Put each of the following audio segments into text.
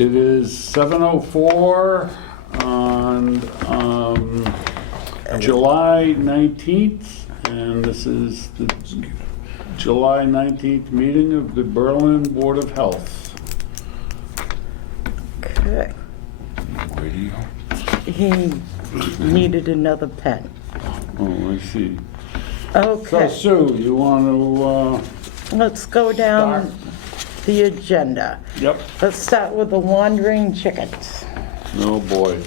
It is 7:04 on July 19th, and this is the July 19th meeting of the Berlin Board of Health. Okay. Radio? He needed another pen. Oh, I see. So Okay, Sue, you want let's go down the agenda. Yep. Let's start with the wandering chickens. Oh, boy.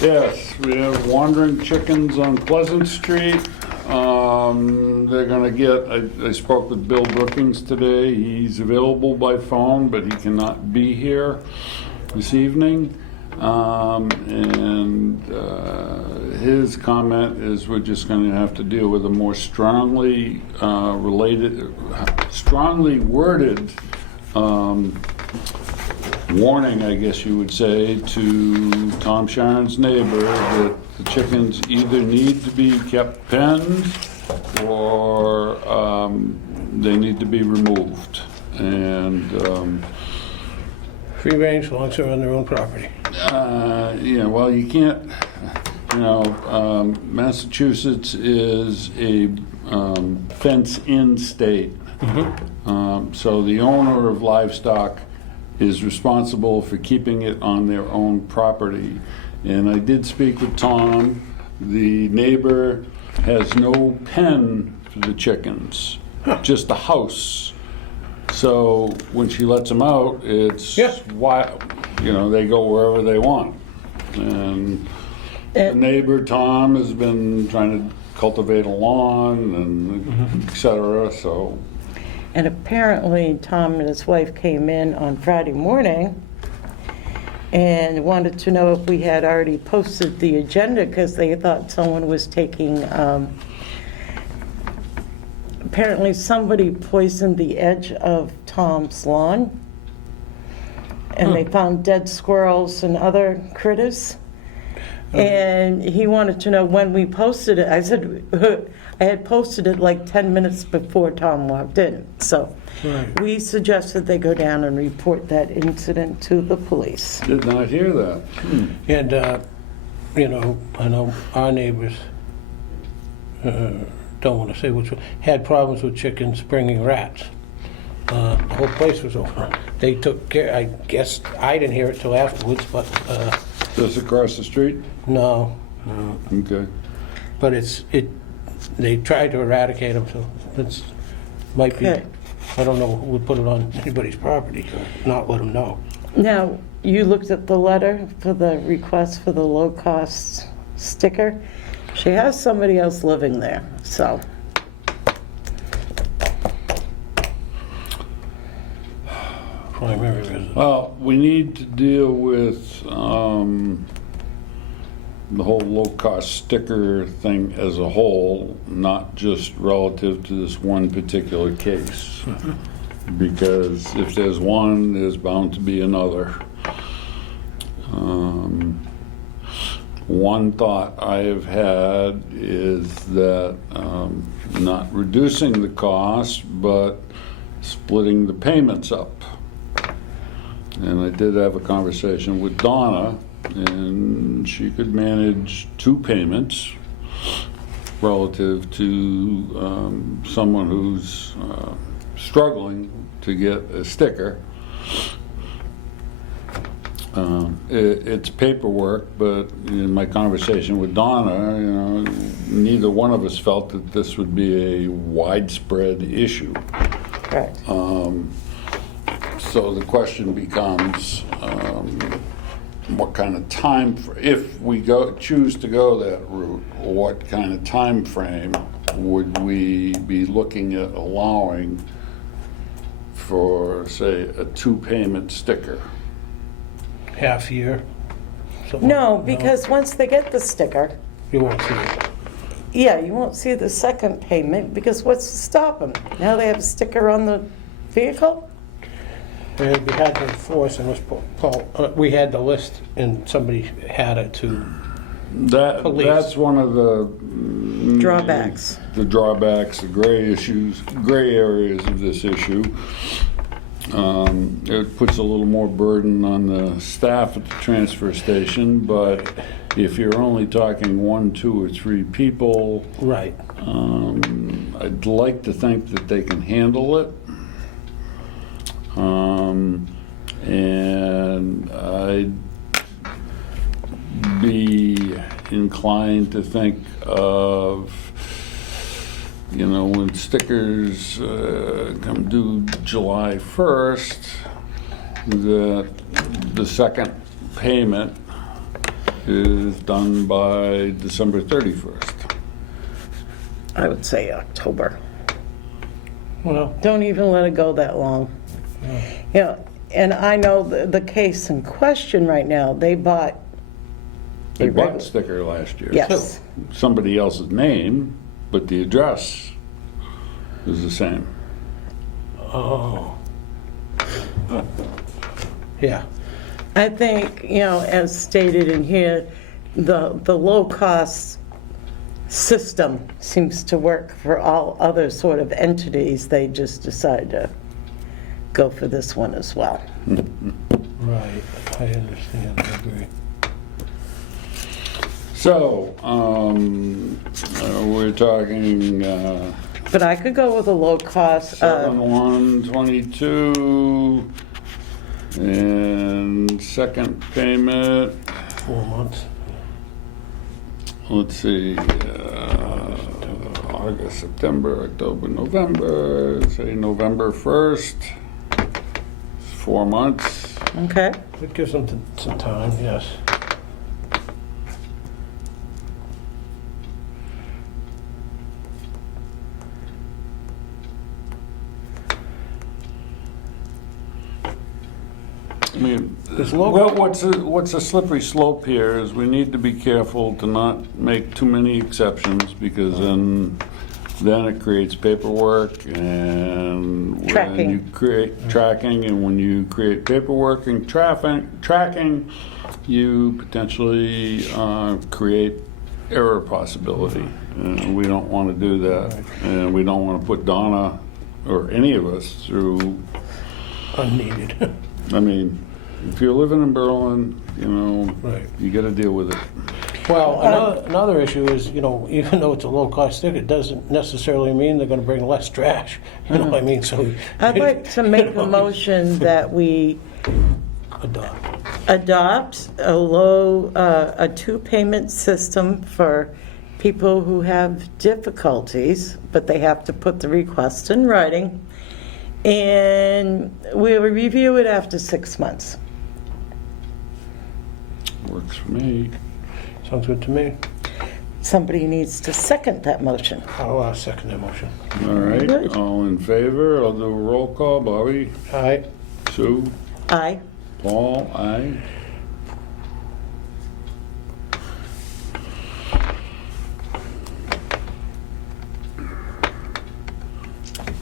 Yes, we have wandering chickens on Pleasant Street. They're gonna get, I spoke with Bill Brookings today. He's available by phone, but he cannot be here this evening. His comment is we're just gonna have to deal with a more strongly strongly worded warning, I guess you would say, to Tom Sharon's neighbor that the chickens either need to be kept penned or they need to be removed. And Free range, as long as they're on their own property. yeah, well, you can't, Massachusetts is a fence-in state. So the owner of livestock is responsible for keeping it on their own property. And I did speak with Tom. The neighbor has no pen for the chickens, just a house. So when she lets them out, it's wild. They go wherever they want. And the neighbor, Tom, has been trying to cultivate a lawn and et cetera, so. And apparently, Tom and his wife came in on Friday morning and wanted to know if we had already posted the agenda because they thought someone was taking, apparently somebody poisoned the edge of Tom's lawn. And they found dead squirrels and other critters. And he wanted to know when we posted it. I said, I had posted it like 10 minutes before Tom walked in. So Right. we suggested they go down and report that incident to the police. Did not hear that. And, I know our neighbors, don't want to say which one, had problems with chickens bringing rats. The whole place was over. They took care, I guess, I didn't hear it till afterwards, but, Just across the street? no. Okay. But they tried to eradicate them, so it's, might be, Okay. I don't know who would put it on anybody's property, or not let them know. Now, you looked at the letter for the request for the low-cost sticker. She has somebody else living there, so. Primary residence. Well, we need to deal with the whole low-cost sticker thing as a whole, not just relative to this one particular case. Because if there's one, there's bound to be another. One thought I have had is that not reducing the cost, but splitting the payments up. And I did have a conversation with Donna, and she could manage 2 payments relative to someone who's struggling to get a sticker. It's paperwork, but in my conversation with Donna, neither one of us felt that this would be a widespread issue. Right. So the question becomes, what kind of time, if we choose to go that route, what kind of time frame would we be looking at allowing for, say, a 2-payment sticker? Half year. something No, like that. because once they get the sticker, You won't see it. yeah, you won't see the second payment because what's to stop them? Now they have a sticker on the vehicle? We had to enforce, and we had the list, and somebody had it to, Police. That's one of the Drawbacks. The drawbacks, the gray areas of this issue. It puts a little more burden on the staff at the transfer station, but if you're only talking 1, 2, or 3 people, Right. I'd like to think that they can handle it. And I'd be inclined to think of, when stickers come due July 1st, that the second payment is done by December 31st. I would say October. Well, Don't even let it go that long. And I know the case in question right now, they bought. They a bought regular- the sticker last year. Yes. Somebody else's name, but the address is the same. oh. Yeah. I think, as stated in here, the low-cost system seems to work for all other sort of entities. They just decide to go for this one as well. Right. I understand. I agree. So, we're talking But I could go with a low-cost, 7/1/22, and second payment, 4 months. let's see, August, September, October, November, say November 1st, 4 months. okay? It gives them some time, yes. I mean, This logo- what's a slippery slope here is we need to be careful to not make too many exceptions, because then it creates paperwork, and when Tracking. you create tracking, and when you create paperwork and tracking, you potentially create error possibility, and we don't want to do that, and we don't want to put Donna or any of us through. Unneeded. I mean, if you're living in Berlin, Right. you got to deal with it. Well, another issue is, even though it's a low-cost sticker, it doesn't necessarily mean they're gonna bring less trash. You know what I mean? So. I'd like to make a motion that we adopt a two-payment system for people who have difficulties, but they have to put the request in writing, and we'll review it after 6 months. Works for me. Sounds good to me. Somebody needs to second that motion. I'll second that motion. All right, Good. all in favor? I'll do a roll call. Bobby? All right. Sue? Aye. Paul? Aye.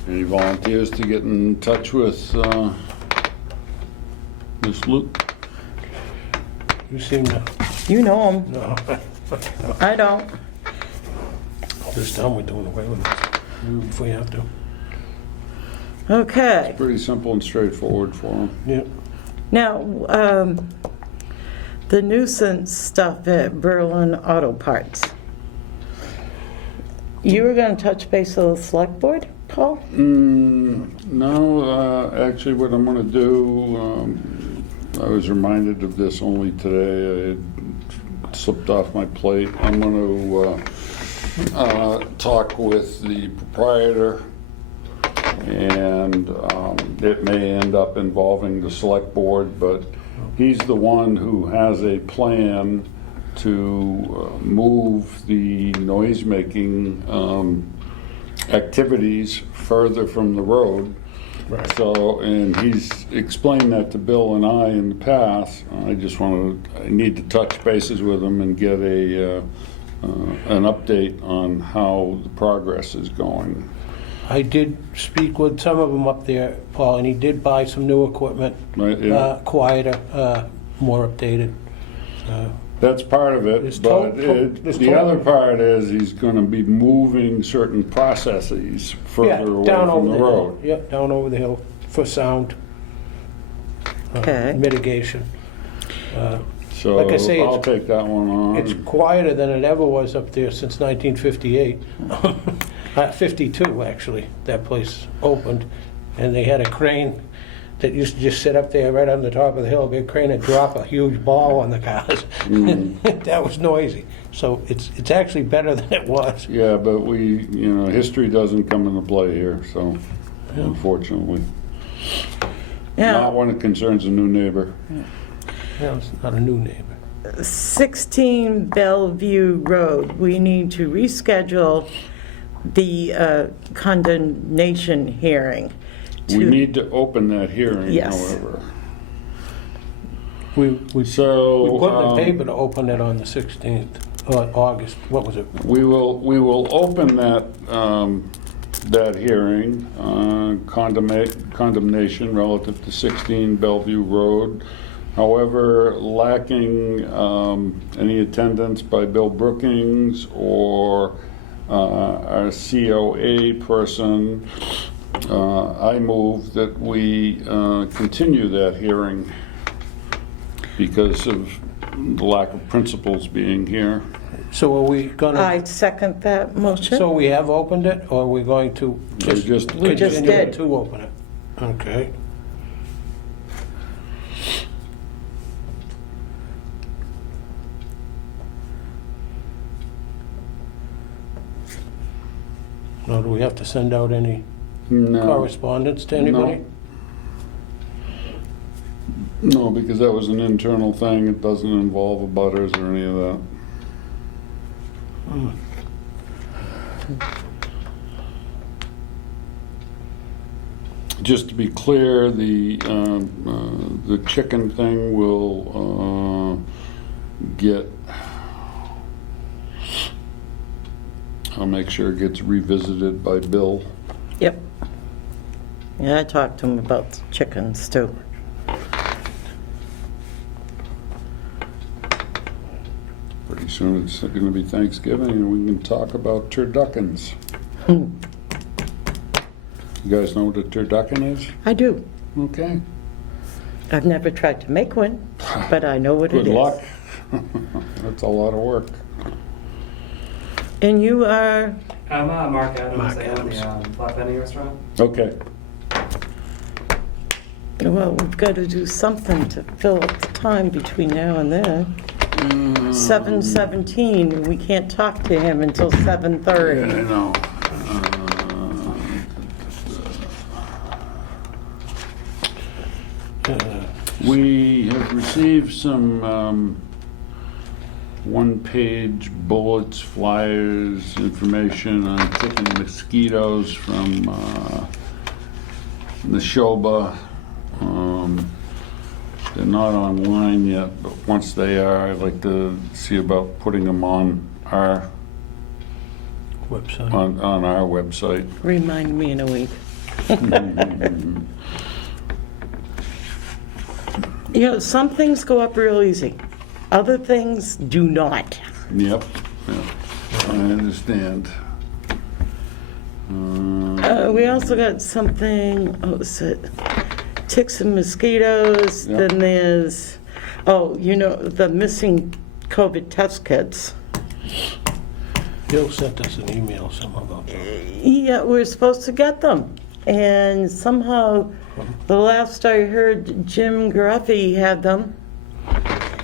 Any volunteers to get in touch with Ms. Luke? You seem to, You know him. no, I don't. this time we're doing away with it. If we have to. Okay. Pretty simple and straightforward for them. Yeah. Now, the nuisance stuff at Berlin Auto Parts. You were going to touch base with the select board, Paul? No, actually what I'm going to do, I was reminded of this only today. I had slipped off my plate. I'm going to talk with the proprietor, and it may end up involving the select board, but he's the one who has a plan to move the noise-making activities further from the road. Right. So, and he's explained that to Bill and I in the past. I need to touch bases with him and get an update on how the progress is going. I did speak with some of them up there, Paul, and he did buy some new equipment, Right, yeah. quieter, more updated. That's part of There's it, but there's the other part is he's gonna be moving certain processes Yeah, further away down from over the road. Yep, down over the hill for sound. Okay. mitigation. So Like I say, I'll take that one on. It's quieter than it ever was up there since 1958. 52, actually, that place opened, and they had a crane that used to just sit up there right on the top of the hill, a big crane, and drop a huge ball on the cars. That was noisy. So it's actually better than it was. Yeah, but history doesn't come into play here, so unfortunately. Yeah. Not when it concerns a new neighbor. Yeah, it's not a new neighbor. 16 Bellevue Road, we need to reschedule the condemnation hearing. We need to open that hearing, Yes. however. We put So, in the paper to open it on the 16th, or August, what was it? we will open that hearing, condemnation relative to 16 Bellevue Road. However, lacking any attendance by Bill Brookings or our COA person, I move that we continue that hearing because of the lack of principals being here. So are we gonna, I second that motion. so we have opened it, or are we going to We just We just continue did. to open it? Okay. Now, do we have to send out any No, correspondence to anybody? no, because that was an internal thing. It doesn't involve abutters or any of that. Just to be clear, the chicken thing will get, I'll make sure it gets revisited by Bill. Yep. Yeah, I talked to him about the chickens too. Pretty soon it's going to be Thanksgiving and we can talk about turduckens. You guys know what a turducken is? I do. Okay. I've never tried to make one, but I know what it is. Good luck. That's a lot of work. And you are, I'm Mark Adams. Mark I own Adams. the Black Penny restaurant. Okay. well, we've got to do something to fill up the time between now and then. 7:17, we can't talk to him until Yeah, 7:30. I know. We have received some one-page bullets, flyers, information on ticking mosquitoes from Neshoba. They're not online yet, but once they are, I'd like to see about putting them on our Website. on our website. Remind me in a week. You know, some things go up real easy. Other things do not. Yep, I understand. We also got something, what was it? Ticks and mosquitoes, Yeah. then there's, the missing COVID test kits. Bill sent us an email somehow about that. Yeah, we're supposed to get them. And somehow, the last I heard, Jim Gruffy had them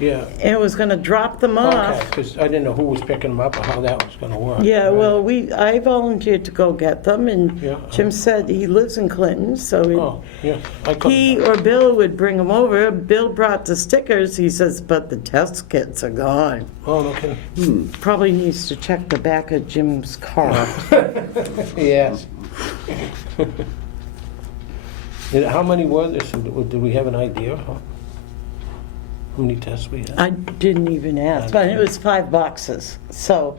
Yeah. and was gonna drop them Okay, off. because I didn't know who was picking them up or how that was gonna work. Yeah, Right. well, I volunteered to go get them, and Yeah. Jim said he lives in Clinton, so Oh, yeah. I couldn't- he or Bill would bring them over. Bill brought the stickers, he says, but the test kits are gone. Oh, no kidding. Probably needs to check the back of Jim's car. Yes. And how many were there? So do we have an idea? How many tests we had? I didn't even ask, but it was 5 boxes, so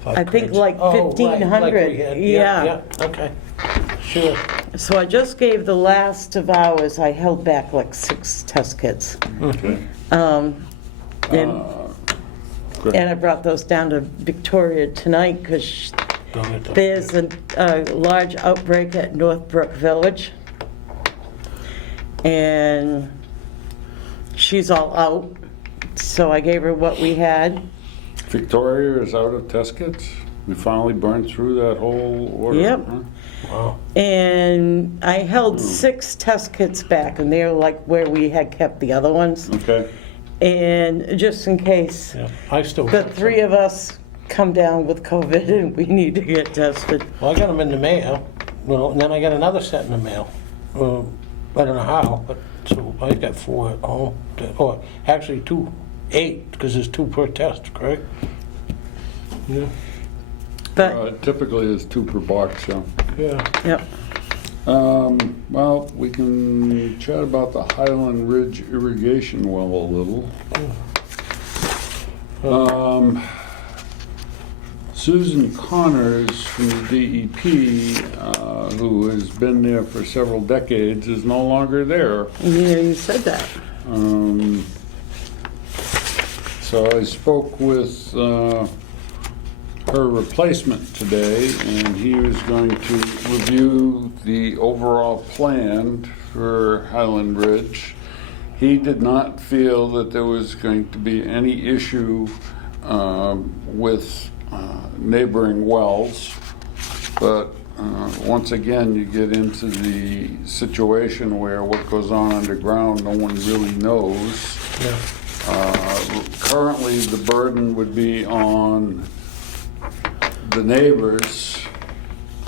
Five I think crates. like Oh, right, like 1,500, we had. yeah. Yeah, okay. Sure. So I just gave the last of ours, I held back like 6 test kits. Okay. And Good. and I brought those down to Victoria tonight because Don't get that. there's a large outbreak at Northbrook Village. And she's all out. So I gave her what we had. Victoria is out of test kits? We finally burned through that whole order? Yep. huh? Wow. And I held 6 test kits back, and they're like where we had kept the other ones. Okay. And just in case Yeah, I still. the have 3 of us come down with COVID and we need to get tested. Well, I got them in the mail, well, and then I got another set in the mail. I don't know how, but, so I got 4 at home, or actually 8, because there's 2 per test, correct? Yeah, But, Typically it's 2 per box, yeah. yeah. yep. Well, we can chat about the Highland Ridge irrigation well a little. Susan Connors from the DEP, who has been there for several decades, is no longer there. Yeah, you said that. So I spoke with her replacement today, and he was going to review the overall plan for Highland Ridge. He did not feel that there was going to be any issue with neighboring wells, but once again, you get into the situation where what goes on underground, no one really knows. Yeah. Currently, the burden would be on the neighbors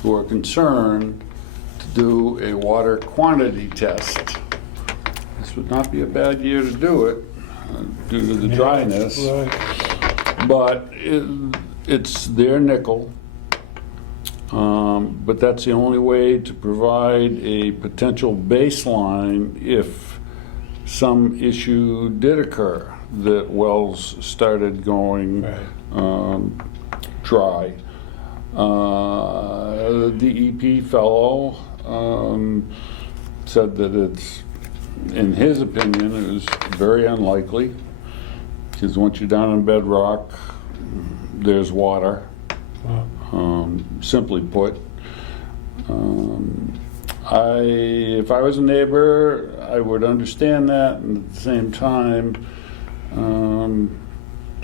who are concerned to do a water quantity test. This would not be a bad year to do it due to the dryness, Right. but it's their nickel. But that's the only way to provide a potential baseline if some issue did occur, that wells started going dry. The DEP fellow said that it's, in his opinion, it was very unlikely, because once you're down in bedrock, there's water. Simply put, if I was a neighbor, I would understand that, and at the same time,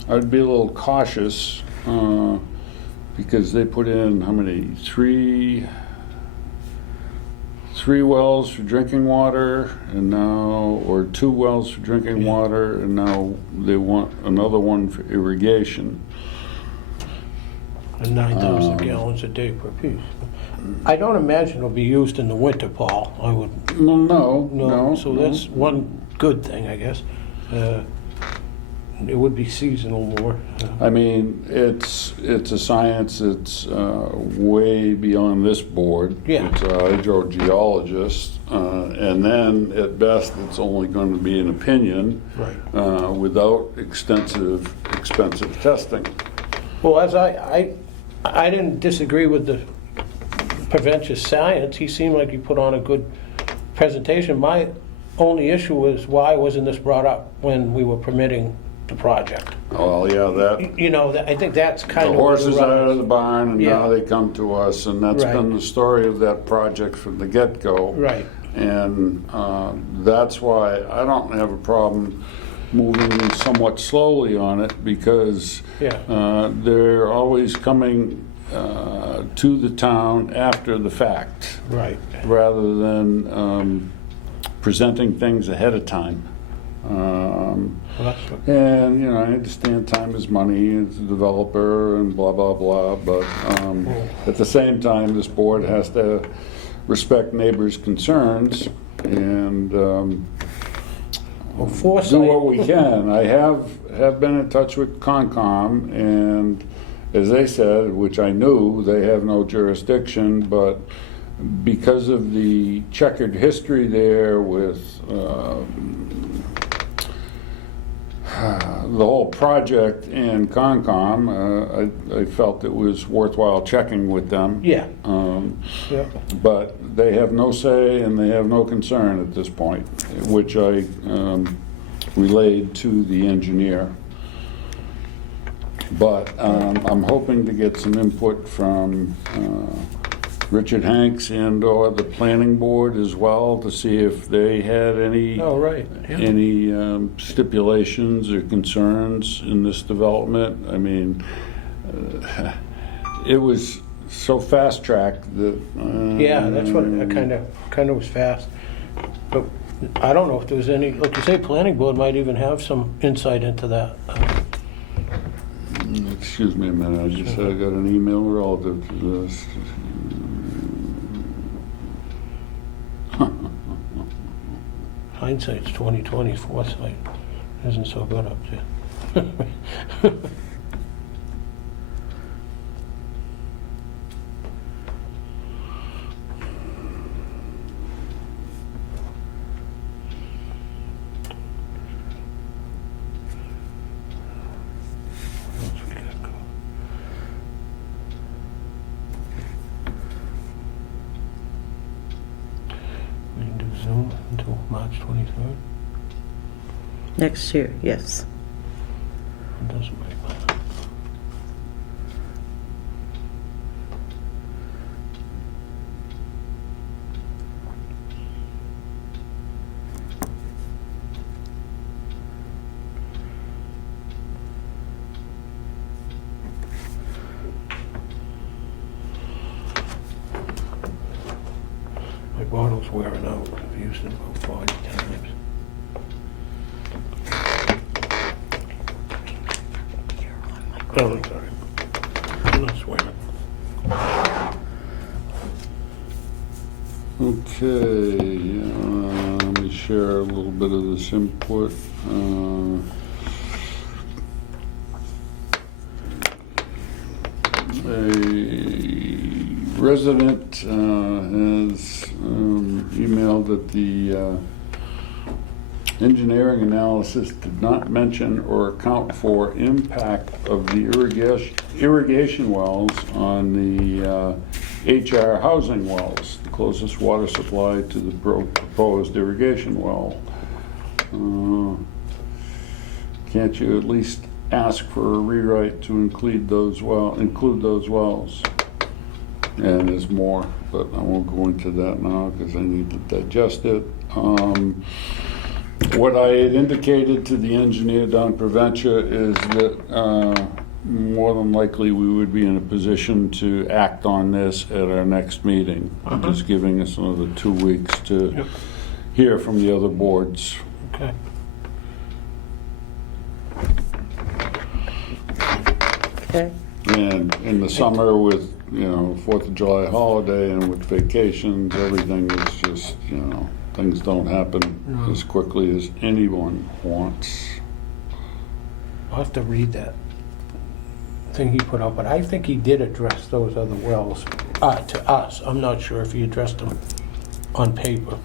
I'd be a little cautious because they put in how many? Three wells for drinking water, and now, or 2 wells for drinking water, and now they want another one for irrigation. And 9,000 gallons a day per piece. I don't imagine it'll be used in the winter, Paul. I would, Well, no. so that's one good thing, I guess. It would be seasonal more. I mean, it's a science that's way beyond this board. Yeah. It's a hydrogeologist, and then at best, it's only going to be an opinion Right. without expensive testing. Well, as I didn't disagree with the Preventious science. He seemed like he put on a good presentation. My only issue was, why wasn't this brought up when we were permitting the project? Well, yeah, that, You know, I think that's kind the of... horse is out of the barn, and now Yeah. they come to us, and that's Right. been the story of that project from the get-go. Right. And that's why I don't have a problem moving somewhat slowly on it, because Yeah. they're always coming to the town after the fact, Right. rather than presenting things ahead of time. Well, that's what- And, you know, I understand time is money, as a developer and blah, blah, blah, but at the same time, this board has to respect neighbors' concerns and Well, do foresight. what we can. I have been in touch with Concom, and as they said, which I knew, they have no jurisdiction, but because of the checkered history there with the whole project and Concom, I felt it was worthwhile checking with them. Yeah. Yeah. But they have no say and they have no concern at this point, which I relayed to the engineer. But I'm hoping to get some input from Richard Hanks and/or the planning board as well to see if they had any Oh, right. Yeah. any stipulations or concerns in this development. I mean, it was so fast-tracked that... Yeah, that's what I kind of was fast. But I don't know if there was any, like you say, planning board might even have some insight into that. Excuse me a minute, I just got an email relative to this. Hindsight's 20/20, foresight isn't so good up there. What else we got going? We can do Zoom until March 23rd. Next year, yes. It doesn't really matter. My bottle's wearing out. I've used it about 40 times. Oh, I'm sorry. I'm not swearing. Okay, let me share a little bit of this input. A resident has emailed that the engineering analysis did not mention or account for impact of the irrigation wells on the HR housing wells, the closest water supply to the proposed irrigation well. Can't you at least ask for a rewrite to include those wells? And there's more, but I won't go into that now because I need to digest it. What I had indicated to the engineer down Proventia is that more than likely we would be in a position to act on this at our next meeting. Just giving us another 2 weeks to hear from the other boards. Okay. Okay. And in the summer with, 4th of July holiday and with vacations, everything is just, things don't happen as quickly as anyone wants. I'll have to read that thing he put out, but I think he did address those other wells to us. I'm not sure if he addressed them on paper.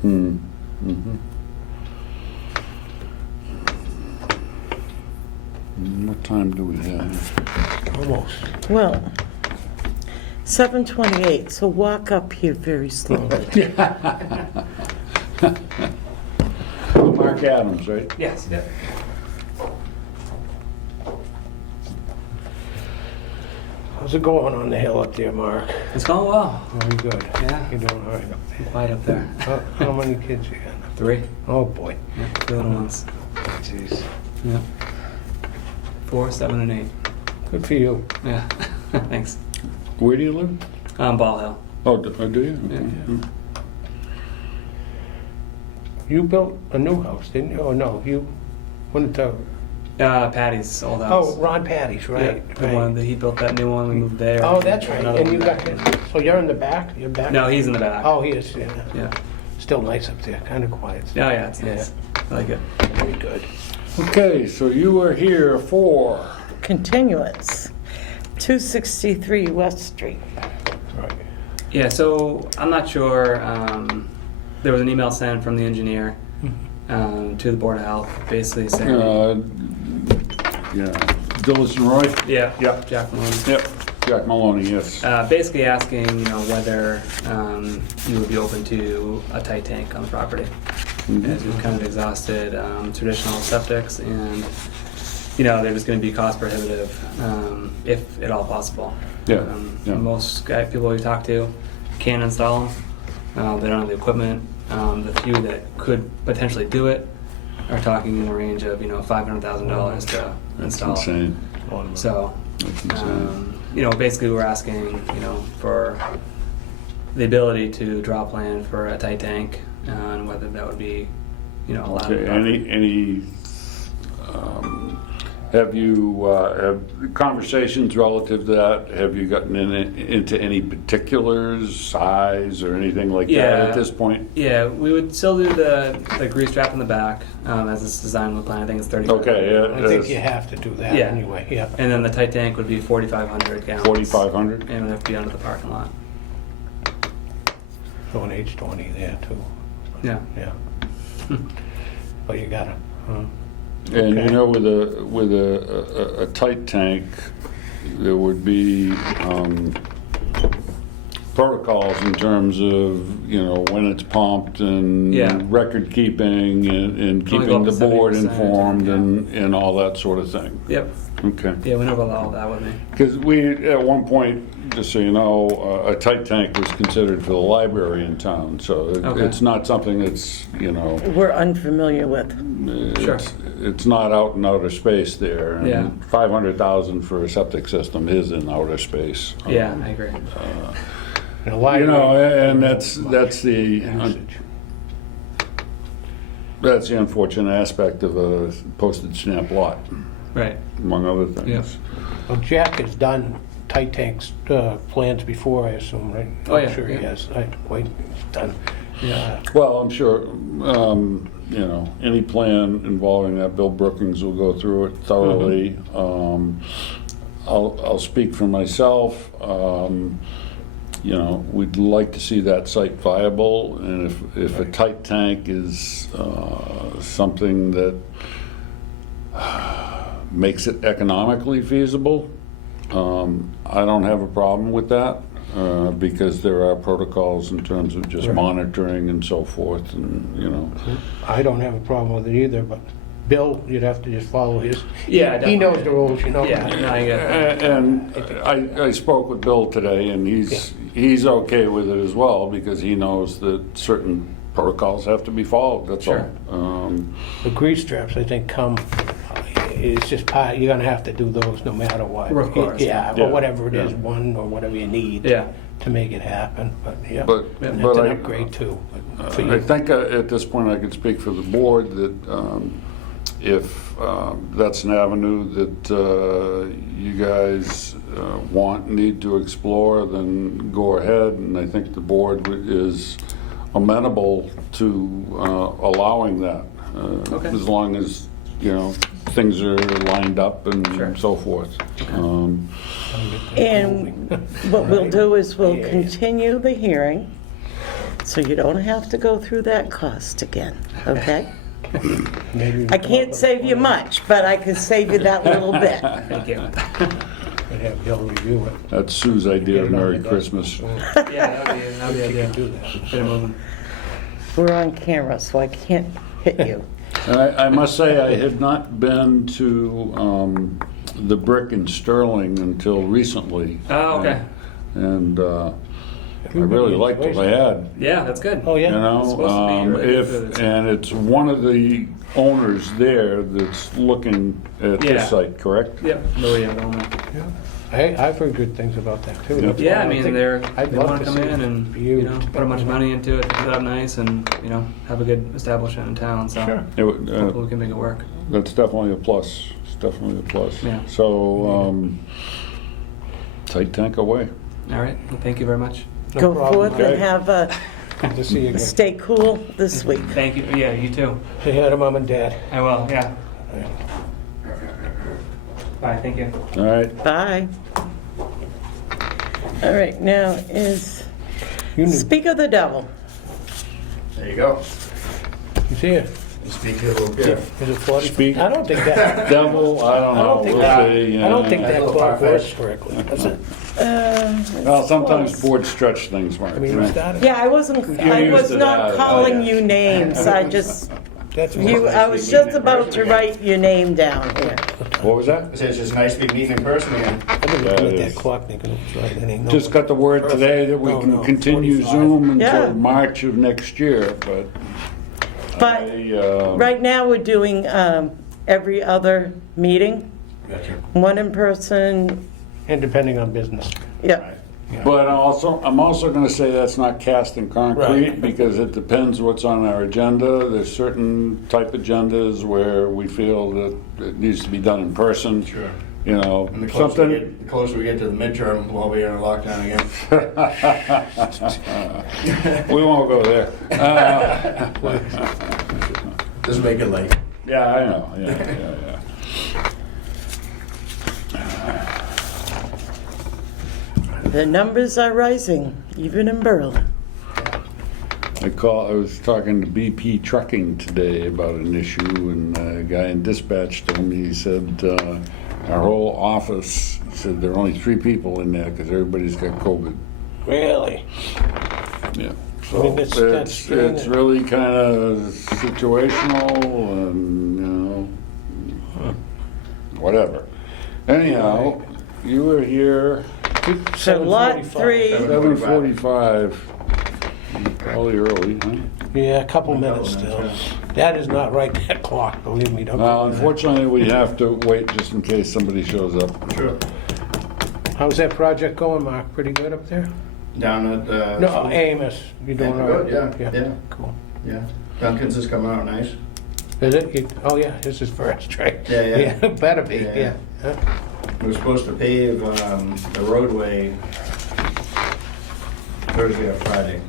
What time do we have? Almost. Well, 7:28, so walk up here very slowly. Mark Adams, right? Yes, yeah. How's it going on the hill up there, Mark? It's going well. Very good. Yeah. You're doing all right up there. Quiet up there. How many kids you got? 3. Oh, boy. Yeah, 2 little ones. Jeez. Yeah. 4, 7, and 8. Good for you. Yeah. Thanks. Where do you live? Ball Hill. Oh, do you? Okay. Yeah. You built a new house, didn't you? Oh, no, you went to... Patty's old house. Oh, Ron Patty's, right. Yeah, the one that he built that new one. We moved there. Oh, that's right. Another And one you back. got, so you're in the back? You're back? No, he's in the back. Oh, he is, yeah. Yeah. Still nice up there, kind of quiet. Oh, yeah, it's nice. I like it. Very good. Okay, so you are here for... Continuance, 263 West Street. Right. Yeah, so I'm not sure. There was an email sent from the engineer to the Board of Health, basically saying, Dillis and Roy? yeah, Yep. Jack Malone. Yep, Jack Maloney, yes. Basically asking, whether you would be open to a tight tank on the property, as we've kind of exhausted traditional septics, and they're just going to be cost prohibitive, if at all possible. Yeah, yeah. Most people we talk to can install them. They don't have the equipment. The few that could potentially do it are talking in the range of, $500,000 to That's install. insane. So, That's insane. basically we're asking, for the ability to draw a plan for a tight tank and whether that would be, allowed. Okay, have you, have conversations relative to that, have you gotten into any particulars, size, or anything like that Yeah. at this point? Yeah, we would still do the grease trap in the back as it's designed in the plan. I think it's 30. I Okay, think it's you have to do that Yeah. anyway, yeah. And then the tight tank would be 4,500 gallons. 4,500? And it would have to be under the parking lot. So an H20 there too, Yeah. yeah. But you gotta, And Okay. with a tight tank, there would be protocols in terms of, when it's pumped and Yeah. record keeping and Can only keeping go the up to board 70%, informed yeah. and all that sort of thing. Yep. Okay. Yeah, we never allow that with me. Because we, at one point, just so you know, a tight tank was considered for the library in town, so Okay. it's not something that's, We're unfamiliar with. Sure. it's not out in outer space there. And Yeah. 500,000 for a septic system is in outer space. Yeah, I agree. and a library. And that's the usage. unfortunate aspect of a postage stamp lot, Right. among other things. Yeah. Well, Jack has done tight tanks plans before, I assume, right? Oh, yeah, I'm sure he yeah. has. Wait, he's done. Yeah. Well, I'm sure, any plan involving that, Bill Brookings will go through it thoroughly. I'll speak for myself. We'd like to see that site viable, and if a tight tank is something that makes it economically feasible, I don't have a problem with that. Because there are protocols in terms of just Right. monitoring and so forth, and. I don't have a problem with it either, but Bill, you'd have to just follow his. Yeah, He definitely. knows the rules, Yeah, no, I get that. And I spoke with Bill today, and he's okay with it as well, because he knows that certain protocols have to be followed, that's all. Sure. The grease traps, I think, it's just part, you're gonna have to do those no matter what. Of course. Yeah, Yeah. or whatever it is, Yeah. one or whatever you need Yeah. to make it happen, but yeah. But- And but that's an I- upgrade too. but for I you. think at this point I could speak for the board that if that's an avenue that you guys need to explore, then go ahead, and I think the board is amenable to allowing that. Okay. As long as, things are lined up and Sure. so forth. And what we'll do is we'll Yeah. continue the hearing, so you don't have to go through that cost again, okay? Maybe I can't save you much, but I can save you that little bit. Thank you. We'd have Bill review it. That's Sue's Get idea it of on Merry the desk. Christmas. Yeah, that'd be If you idea. can do that. Get it moving. We're on camera, so I can't hit you. And I must say, I had not been to the Brick in Sterling until recently. Oh, okay. And I really liked what I had, Yeah, that's good. Oh, you yeah? know? It's supposed to be really good food. And it's one of the owners there that's looking at Yeah. this site, correct? Yep. Louis Abelman. I've heard good things about that too. That's Yeah, why I mean, think they I'd they love want to to come see in it. and, You- put a bunch of money into it, fix it up nice, and, have a good establishment in town, so Sure. hopefully we can make it work. That's definitely a plus. It's definitely a plus. Yeah. So, tight tank away. All right, well, thank you very much. No Go problem. forth Okay. and have a, Good to see you again. stay cool this week. Thank you, yeah, you too. Say hi to mom and dad. I will, yeah. Bye, thank you. All right. Bye. All right, now is, You knew, speak of the devil. There you go. he's here. You speak to a little bit. Is it 40? Speak. I don't think that, Devil, I don't I know. don't think We'll that, see. I don't think That's that a little clock works far-fetched. correctly, does it? Well, sometimes Close. boards stretch things, Mark. I mean, we started. Yeah, I wasn't, You're I used was to not that, calling yeah. you names, I just That's I was just about to write your name down here. What was that? I said, it's just nice to be meeting in person again. I've been looking at that clock thinking it's right. It ain't no. Just got the word today that we No, can no, continue 45. Zoom Yeah. until March of next year, but But right now, we're doing every other meeting, Gotcha. one in person, And depending on business. yeah. But I'm also gonna say that's not cast in concrete, Right. because it depends what's on our agenda. There's certain type agendas where we feel that it needs to be done in person. Sure. You know, And the closer, something, the closer we get to the midterm, we'll be in a lockdown again. we won't go there. Just make it late. Yeah, I know, yeah. The numbers are rising, even in Berlin. I was talking to BP Trucking today about an issue, and a guy in dispatch told me, he said, our whole office, he said there are only 3 people in there because everybody's got COVID. Really? Yeah. I So mean, that's it's really kind of situational and, you know, whatever. Anyhow, you were here So lot 3, 7:45, probably early, huh? Yeah, a couple A couple minutes still. minutes, That is not right, that clock, believe me. Don't Well, go there. unfortunately, we have to wait just in case somebody shows up. Sure. How's that project going, Mark? Pretty good up there? Down at, No, Amos, you doing all right? Good, yeah. Cool. Yeah. Duncan's is coming out nice. Is it? Oh, yeah, this is first, right? Yeah. Better be, Yeah. yeah. Huh? We were supposed to pave the roadway Thursday or Friday.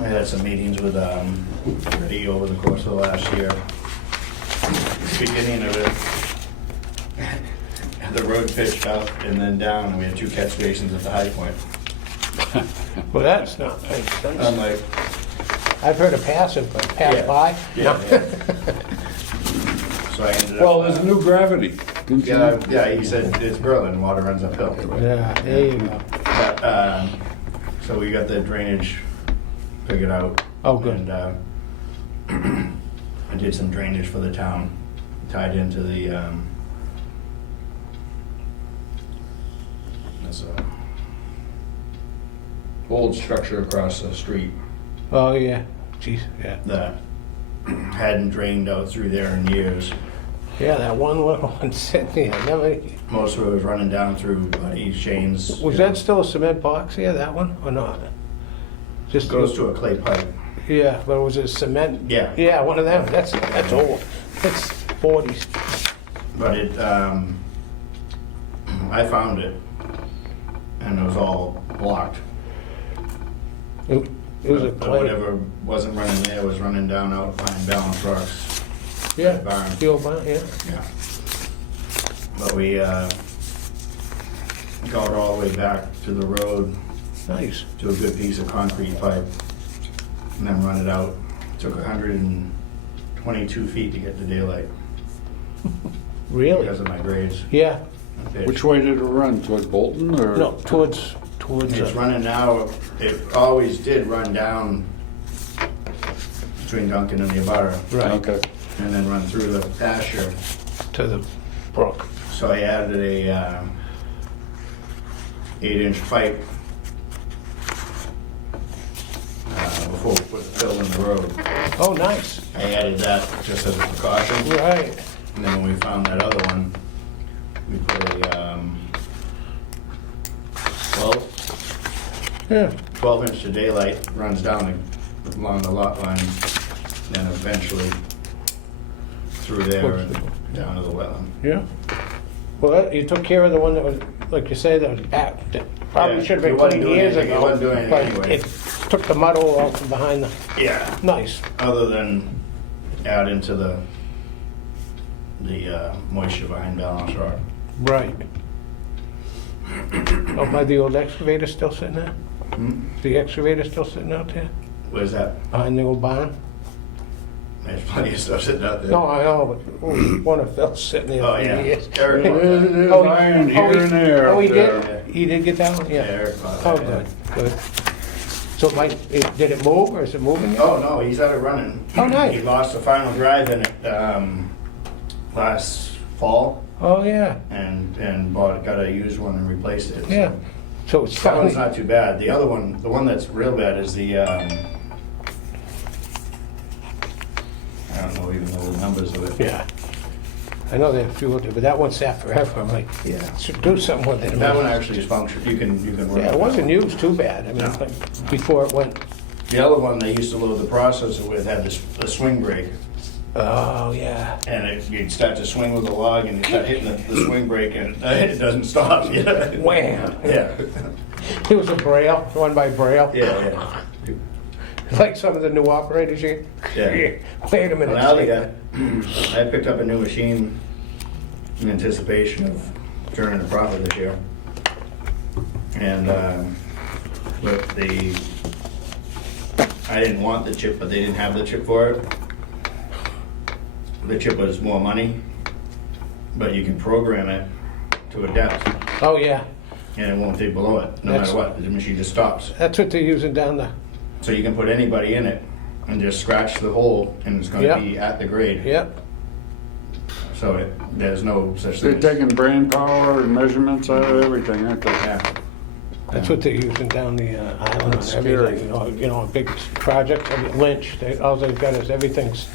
I had some meetings with Freddie over the course of the last year. Beginning of it, the road pitched up and then down, and we had 2 catch basins at the high point. Well, that's not nice. I'm like, I've heard of passive, but pass Yeah. by? yeah. So I ended up. Well, there's new gravity. Didn't you know? Yeah, he said it's Berlin, water runs uphill. Yeah, there you go. But, so we got the drainage figured out. Oh, good. And I did some drainage for the town, tied into the, there's a old structure across the street Oh, yeah. Jeez, yeah. that hadn't drained out through there in years. Yeah, that one little one sitting there, never, Most of it was running down through Buddy Shane's. was that still a cement box here, that one, or not? Just Goes to a clay pipe. Yeah, but was it cement? Yeah. Yeah, one of them, that's old. It's 40s. But it, I found it, and it was all blocked. It was a But clay. whatever wasn't running there was running down out behind Balance Rocks. Yeah, Barn. the old barn, yeah. Yeah. But we got all the way back to the road Nice. to a good piece of concrete pipe, and then run it out. Took 122 feet to get to daylight Really? because of my grades. Yeah. Which way did it run? Towards Bolton or? No, towards, It's running now, it always did run down between Duncan and the Abutter, right, Okay. and then run through the pasture. to the brook. So I added a 8-inch pipe before we put the fill in the road. Oh, nice. I added that just as a precaution, Right. and then when we found that other one, we put a 12-inch to daylight, runs down along the lot line, then eventually through there and down to the wetland. Yeah. Well, you took care of the one that was, like you say, that was back, that probably Yeah, should have been it wasn't cleaned doing years anything, it ago. wasn't doing anything but anyway. It took the mud all out from behind the, Yeah. nice. Other than add into the moisture behind Balance Rock. Right. Oh, by the old excavator still sitting there? The excavator still sitting out there? Where's that? Behind the old barn? There's plenty of stuff sitting out there. No, I know, but one of Phil's sitting there Oh, for yeah. years. Eric. There's Oh, iron here he- and there. Oh, he up there. did? He did get that one? Yeah, Yeah. Eric bought Oh, that, yeah. good, good. So like, did it move or is it moving? Oh, no, he's had it running. Oh, nice. He lost the final drive in it last fall Oh, yeah, and got a used one and replaced it. so. yeah. So it's That one's finally, not too bad. The other one, the one that's real bad is the, I don't know even know the numbers of it. yeah. I know there are a few of them, but that one sat forever. I'm like, Yeah. should do something with it. That one actually is functional. You can run Yeah, it wasn't now. used too bad. I mean, No. like, before it went, The other one they used to load the processor with had the swing brake. oh, yeah. And you'd start to swing with the log and you start hitting the swing brake and it doesn't stop. Yeah. Wham. Yeah. It was a Braille, one by Braille. Yeah, yeah. Like some of the new operators here. Yeah. Wait a minute. Well, now they got, I picked up a new machine in anticipation of turning a profit this year. And, but I didn't want the chip, but they didn't have the chip for it. The chip was more money, but you can program it to a depth Oh, yeah. and it won't dig below it, no That's- matter what. The machine just stops. That's what they're using down there. So you can put anybody in it and just scratch the hole and it's gonna Yeah. be at the grade. Yep. So there's no such They're thing. taking brain power and measurements out of everything, aren't they? Yeah. That's what they're using down the island That's and everything. You know, a big project, I mean, Lynch, all they've got is everything's,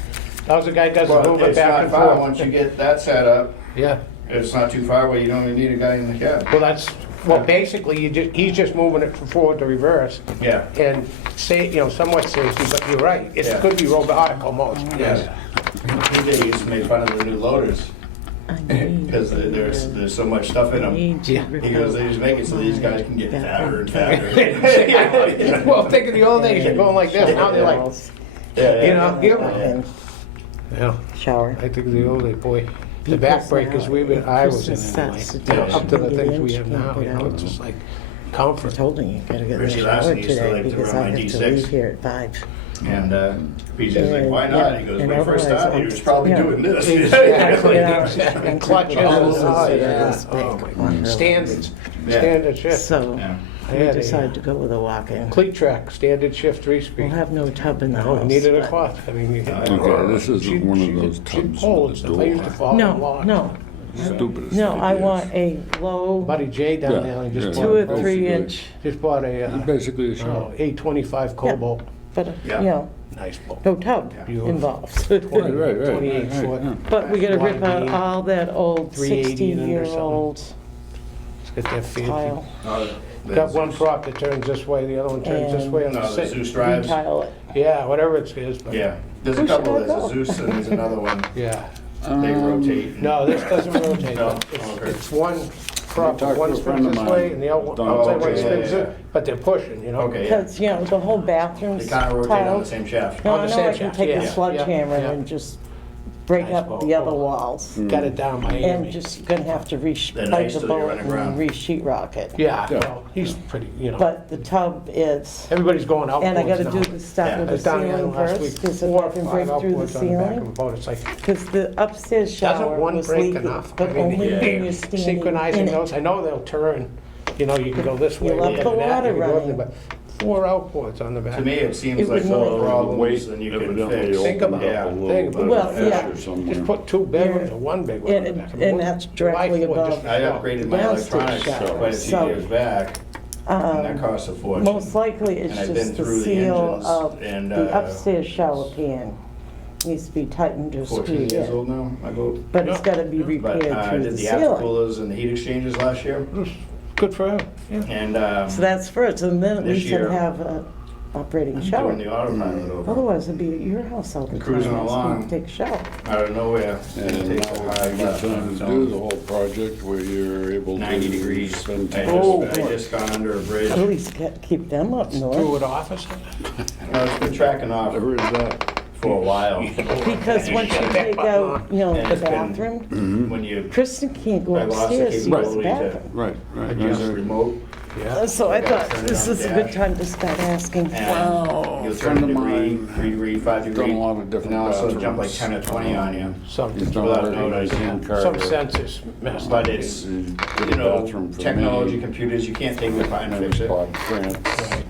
all the guy does is Well, move it it's back not and far, forth. once you get that set up, Yeah. it's not too far where you don't even need a guy in the cab. Well, that's, well, basically, he's just moving it from forward to reverse. Yeah, And say, you know, somewhat safety, but you're right, it Yeah. could be robotic almost. yeah. They used to make fun of the new loaders because there's so much stuff in them. Yeah. He goes, they just make it so these guys can get fatter and fatter. Well, think of the old days, they're going like this, now they're like, you know, give them. Yeah, Shower. I think of the old days, boy, the back breakers I was in anyway, up to the things we have now, you know, it's just like I comfort. told him you gotta get in the Richie shower Larson used to today like to because run I my have to D6. leave here at 5. And PJ's like, why And, not? yeah, He goes, and when he first otherwise, started, he I'm was probably yeah. doing this. Exactly, Yeah. exactly. And Clutches, hoses oh, that are yeah, this big oh my on God. her Standards, Yeah. standard shift. So Yeah. we Yeah, decided to go with a walk-in. Cleat track, standard shift, We'll 3-speed. have no tub in the No, house. we needed a but- cloth, I mean, you Okay, this isn't one of those tubs pull with and a stuff, I used to door. fall in No, log. no, Stupidest no, I ideas. want a low Buddy Jay down Yeah, there, he yeah. just 2 or bought, 3 inch, just bought a, Basically a shower. 825 Cobalt, but, Yeah. you know, nice boat. no tub Beautiful. involved. Right, right, right, 28 right, foot. yeah. But we gotta rip out Wide beam, all that old 380 and under 60-year-old It's got that fancy. tile Got one prop that turns this way, the other one turns this way on No, the the sit. Zeus drives. retile it. Yeah, whatever it is, but. Yeah, there's a Where should couple, I there's a go? Zeus and there's another one. Yeah. They rotate. No, this doesn't rotate. No? It's- Okay. It's one prop, talked to one a friend spins of this mine, way and the Don outside one Okay, spins yeah, it, yeah. but they're pushing, you know? Okay, yeah. Because, you know, the whole bathroom's They kind of rotate on the tiled. same shaft. No, On I the know same I can shaft, take yeah, a yeah, sledgehammer yeah. and just break Nice up boat. the other walls. Got it down Miami. And just gonna have to They're pipe nice the till you're boat underground. and re-sheet rock it. Yeah, Yeah. well, he's pretty, you know, But the tub is, everybody's going outboards and I gotta now. do the stuff Yeah. with I the was down there ceiling last first, week, because if 4 I or can 5 break through the outboards on the back of a ceiling, boat, it's like, because the upstairs doesn't shower one was break leaking, enough? but I mean, only yeah. when you're standing in synchronizing it. those, I know they'll turn, you know, you can go this way. You left and the that, water you can go running. there, But 4 outboards on the back. To me, it seems It like would more move. problems than you can Evidently fix. Think opened about up it. a little Think bit of about it. Well, pressure yeah. somewhere. Just put 2 big ones or 1 big one on the And- back. and that's directly Why 4? above. Just- I upgraded my Downstairs electronics shower, quite a few so, years back, and that cost a fortune. Most likely, it's And I've been just the through the seal engines of and, the upstairs shower pan needs to be tightened or 14 screwed years in. old now, my boat. But it's Yeah. gotta be But repaired I through did the the after ceiling. coolers and the heat exchangers last year, Good for him, yeah. and So that's first, and then at This least you'd year, have a operating doing shower. the autopilot over. Otherwise, it'd be at your house all the time. Cruising asking along. to take a shower. Out of nowhere, And it now takes a it's high a good left time on to its do own. the whole project where you're able 90 to degrees. spend I time. just gone under a bridge. At least keep them up Through north. an office? No, it's been tracking off Where is that? for a while. Because once you take out, you know, And the it's been- bathroom, When you, Kristen can't go I lost the upstairs to use the capability to bathroom. Right, right. use the right. remote, Yeah. So I thought Turn it this on is a dash. good time to start asking. Well, you'll a turn friend a of degree, mine 3 degree, 5 done degree. a lot of different And all of a sudden jump like bathrooms. 10 or 20 on you. He's Something, done Without everything notice. he can, some Carter. sensors messed up. But it's, He did you a know, bathroom for technology, me, computers, you can't take it behind and and fix it. Bob Grant.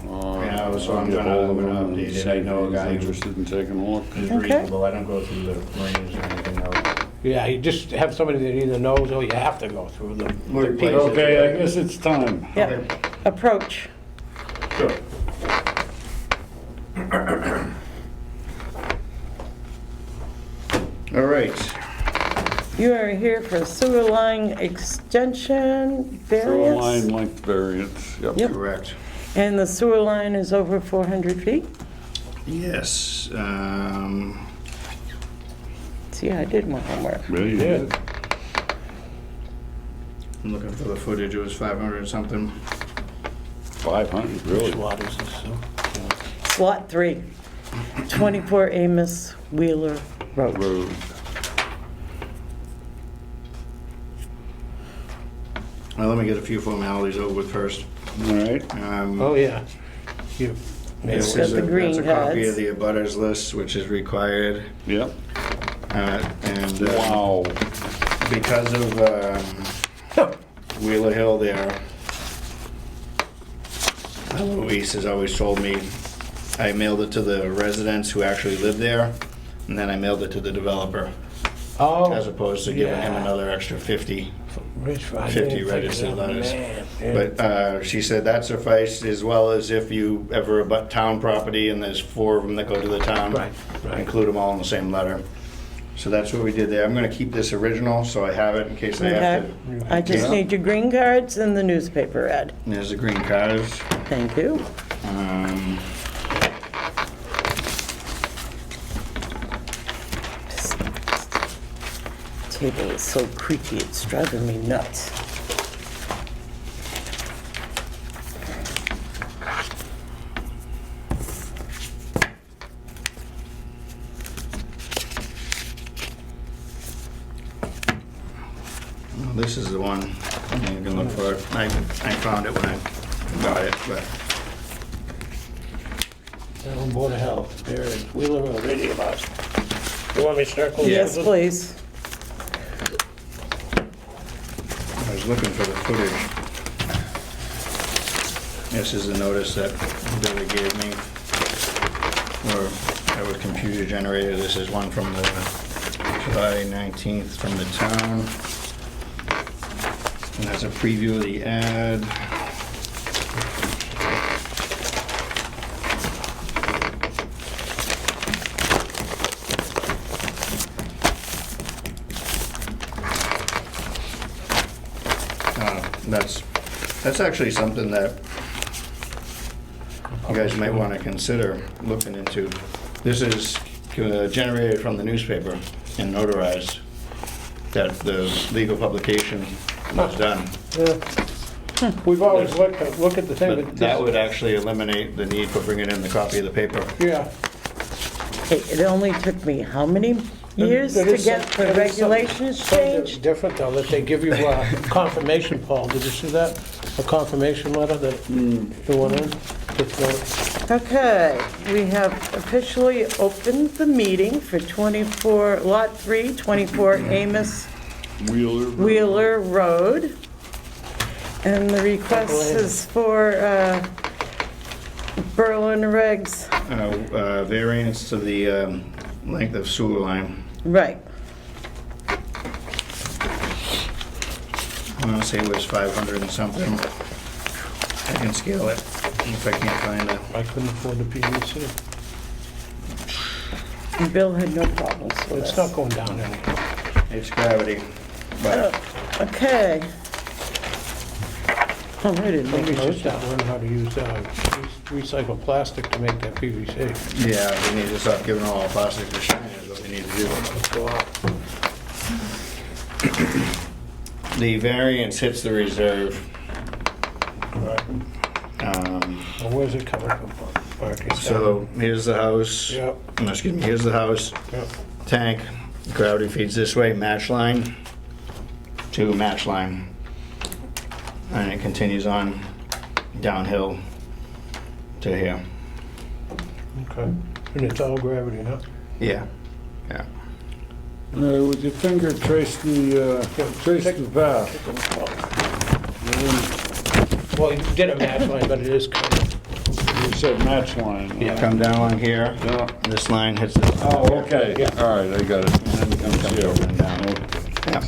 You know, So I'm gonna update it. I know a guy who's interested in taking a look. reasonable. I don't go through the Marines or anything else. Yeah, you just have somebody that either knows or you have to go through them. What place is Okay, it? I guess it's time. Yeah, approach. Sure. All right. You are here for sewer line extension Sewer line variance? length variance, yep. Yep. Correct. And the sewer line is over 400 feet? Yes. See, I did my homework. There you Yeah. go. I'm looking for the footage. It was 500 and something. 500, really? Which lot is this, Sue? Lot 3, 24 Amos Wheeler Road. Road. Well, let me get a few formalities over with first. All right. Oh, yeah. You. This Got is the green that's a copy cards. of the abutters list, which is required. Yep. And Wow. because of Wheeler Hill there, Luis has always told me I mailed it to the residents who actually live there, and then I mailed it to the developer, Oh. as opposed to giving him yeah. another extra 50. Rich, I 50 didn't think of registered that. letters. Man, yeah. But she said that sufficed, as well as if you ever abut town property and there's 4 of them that go to the town. Right, right. Include them all in the same letter. So that's what we did there. I'm gonna keep this original, so I have it in case I have Okay, to. I just Yeah. need your green cards and the newspaper ad. There's the green cards. Thank you. Table is so creaky, it's driving me nuts. This is the one, you can look for it. I found it when I got it, but Town Board of Health, there it is, Wheeler Road, radio box. You want me to circle? Yes, this? please. I was looking for the footage. This is the notice that Billy gave me, or that was computer generated. This is one from the July 19th from the town. And that's a preview of the ad. That's actually something that you guys might want to consider looking into. This is generated from the newspaper and notarized, that the legal publication was done. Yeah. We've always looked at the thing, But but that would actually eliminate the need for bringing in the copy of the paper. yeah. Hey, it only took me how many years That to is get some- the that is some- regulations something that's changed? different though, that they give you confirmation, Paul, did you see that? A confirmation letter that you went in? Okay, we have officially opened the meeting for 24, Lot 3, 24 Amos Wheeler. Wheeler Road. And the request is for Berlin regs, Variance to the length of sewer line. right. I want to say it was 500 and something. I can scale it if I can't find it. I couldn't afford the PVC. And Bill had no problems with It's this. not going down anyhow. It's gravity, but Okay. Oh, I didn't make Maybe a just motion. learn how to use recycled plastic to make that PVC. yeah, we need to stop giving all our plastic to China is what we need to do. Let's go out. The variance hits the reserve. Right. Well, where's it coming from? Parking So here's the house. Yep, No, excuse me, here's the house, yep. tank, gravity feeds this way, match line to match line. And it continues on downhill to here. Okay. And it's all gravity, huh? Yeah, yeah. With your finger, trace the path. Well, you did a match line, but it is kind of, said match line. Yeah. Come down along here, Yeah. this line hits this. Oh, okay, Yeah. all right, I got it. And then comes Comes here. over and down. Yeah.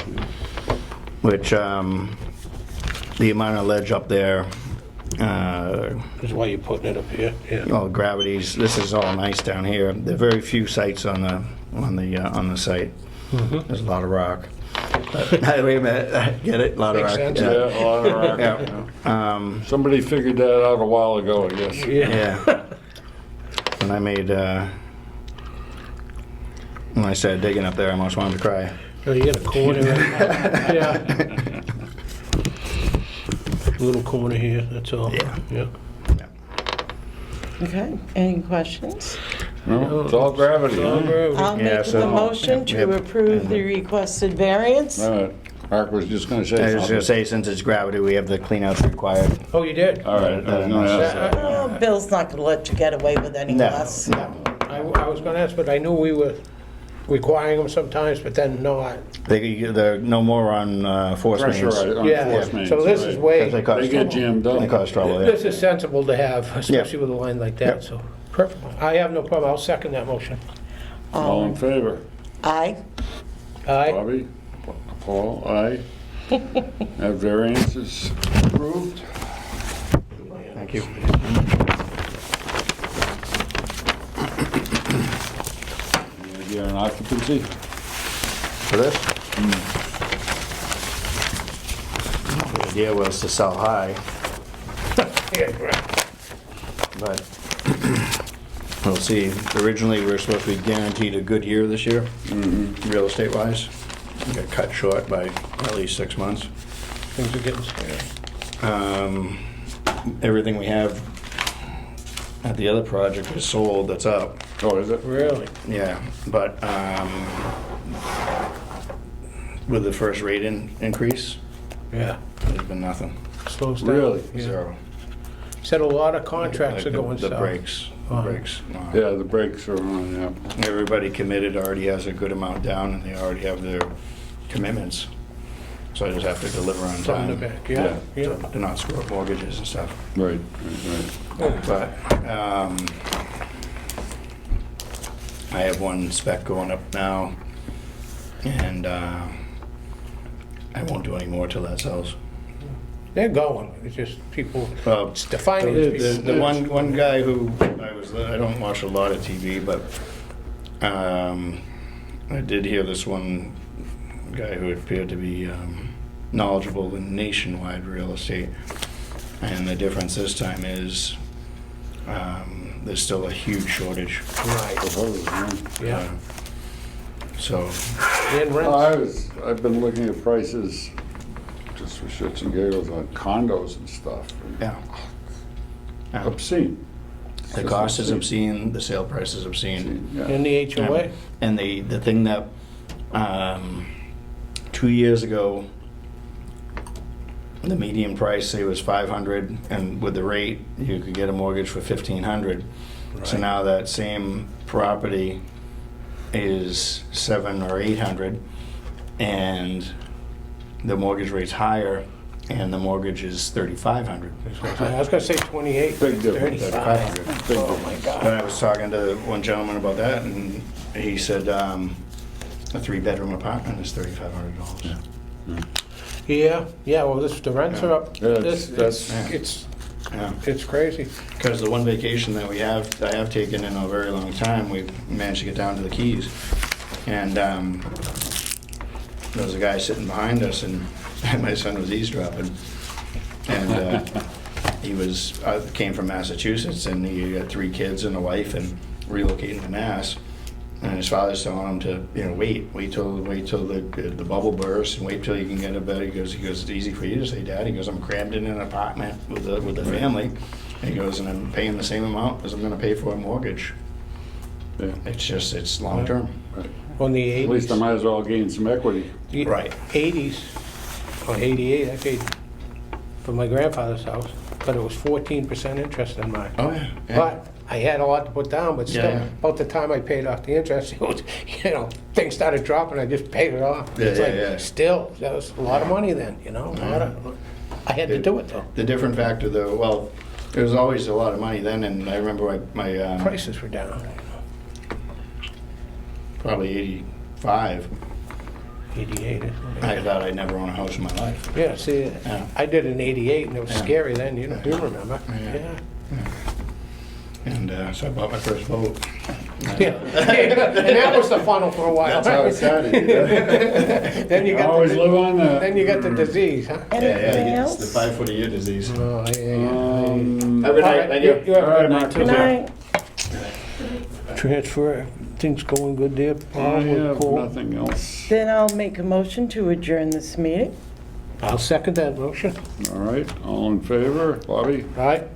Which, the amount of ledge up there, That's why you're putting it up here, yeah. all gravities, this is all nice down here. There are very few sites on the site. There's a lot of rock. Wait a minute, get it? A lot of Makes rock. sense. Yeah, Yeah. a lot of rock. Yeah. Somebody figured that out a while ago, I guess. Yeah. When I made, when I started digging up there, I almost wanted to cry. Oh, you got a corner right Yeah. Little corner here, that's all. Yeah. Okay, any questions? No, it's all gravity, It's all huh? gravity. I'll Yeah, make so- the motion Yep. to approve the requested variance. All right, Mark was just gonna I say was just gonna something. say, since it's gravity, we have the cleanouts required. Oh, you did? All right, I was gonna ask that. Oh, Bill's not gonna let you get away with any No, less. no. I was gonna ask, but I knew we were requiring them sometimes, but then, no, They're no more on force mains. Pressurized on yeah. force mains. So this is right. way, Because they cause They get trouble. jammed up. They cause trouble, yeah. this is sensible to have, especially with a line like that, Yep. so, perfect. I have no problem, I'll second that motion. All in favor? Aye. Aye? Bobby? Paul, aye. That variance is approved. Thank you. Any idea on occupancy? For this? The idea was to sell high, but we'll see. Originally, we were supposed to be guaranteed a good year this year, real estate wise. We got cut short by at least 6 months. Things are getting scary. Everything we have at the other project is sold, that's up. Oh, is it? Really? Yeah, but with the first rate increase, Yeah. there's been nothing. Slows down. Really? Yeah. Zero. Said a lot of contracts are Like going the south. brakes, Oh. brakes. Yeah, the brakes are on, yeah. Everybody committed already has a good amount down, and they already have their commitments. So I just have to deliver on From the time. back, yeah, yeah. To not screw up mortgages and stuff. Right, right, But I have one spec going up now, and I won't do any more till that sells. They're going, it's just people, Well, it's the finance The people. one guy who I don't watch a lot of TV, but I did hear this one guy who appeared to be knowledgeable in nationwide real estate, and the difference this time is there's still a huge shortage. Right, right. yeah. So And Well, rents, I've been looking at prices, just for shits and giggles, on condos and stuff. yeah, Obscene. the cost is obscene, the sale price is obscene. Yeah. in the HOA, And the thing that 2 years ago, the median price, say, was 500, and with the rate, you could get a mortgage for 1,500. So Right. now that same property is 700 or 800, and the mortgage rate's higher, and the mortgage is 3,500. I was gonna say 28, Big difference. 35. 3,500. Big Oh, difference. my God. And I was talking to one gentleman about that, and he said a 3-bedroom apartment is $3,500. Yeah, well, the rents are up. Yeah, It's Yeah. it's crazy. Because the one vacation that I have taken in a very long time, we managed to get down to the Keys. And there was a guy sitting behind us, and my son was eavesdropping. And he came from Massachusetts, and he had 3 kids and a wife, and relocating to Mass. And his father's telling him to, wait till the bubble bursts, and wait till you can get a bed. He goes, it's easy for you to say, Dad. He goes, I'm crammed in an apartment with the family. And he goes, and I'm paying the same amount as I'm gonna pay for a mortgage. Yeah. It's long term. Right. On the At least I 80s. might as well gain some equity. Right. 80s, or 88, I paid for my grandfather's house, but it was 14% interest in mine. Oh, yeah. But I had a lot to put down, but still, Yeah, yeah. about the time I paid off the interest, it was, things started dropping, I just paid it off. Yeah, It's yeah, like, yeah. Still, that was a lot of money then, a lot of, I had to do it though. The different factor, though, well, There was always a lot of money then, and I remember my Prices were down. probably 85. 88. I thought I'd never own a house in my life. Yeah, see, Yeah. I did it in 88, and it was Yeah. scary then, you remember. Yeah. And so I bought my first boat. Yeah. And that was the funnel for a while. That's how it started. Then you got Always the, live on that. then you got the disease, huh? Anything It's the else? 5-foot-a-year disease. Oh, yeah, yeah. Have a good night, thank you. You have a All right, good night, Mark. too. Good night. Transfer, things going good there, I Paul, with have Paul? nothing else. Then I'll make a motion to adjourn this meeting. I'll second that motion. All right, all in favor? Bobby? Right?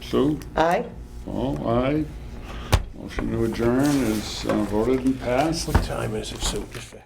Sue? Aye. All aye. Motion to adjourn is voted and passed. What time is it, Sue? Just a-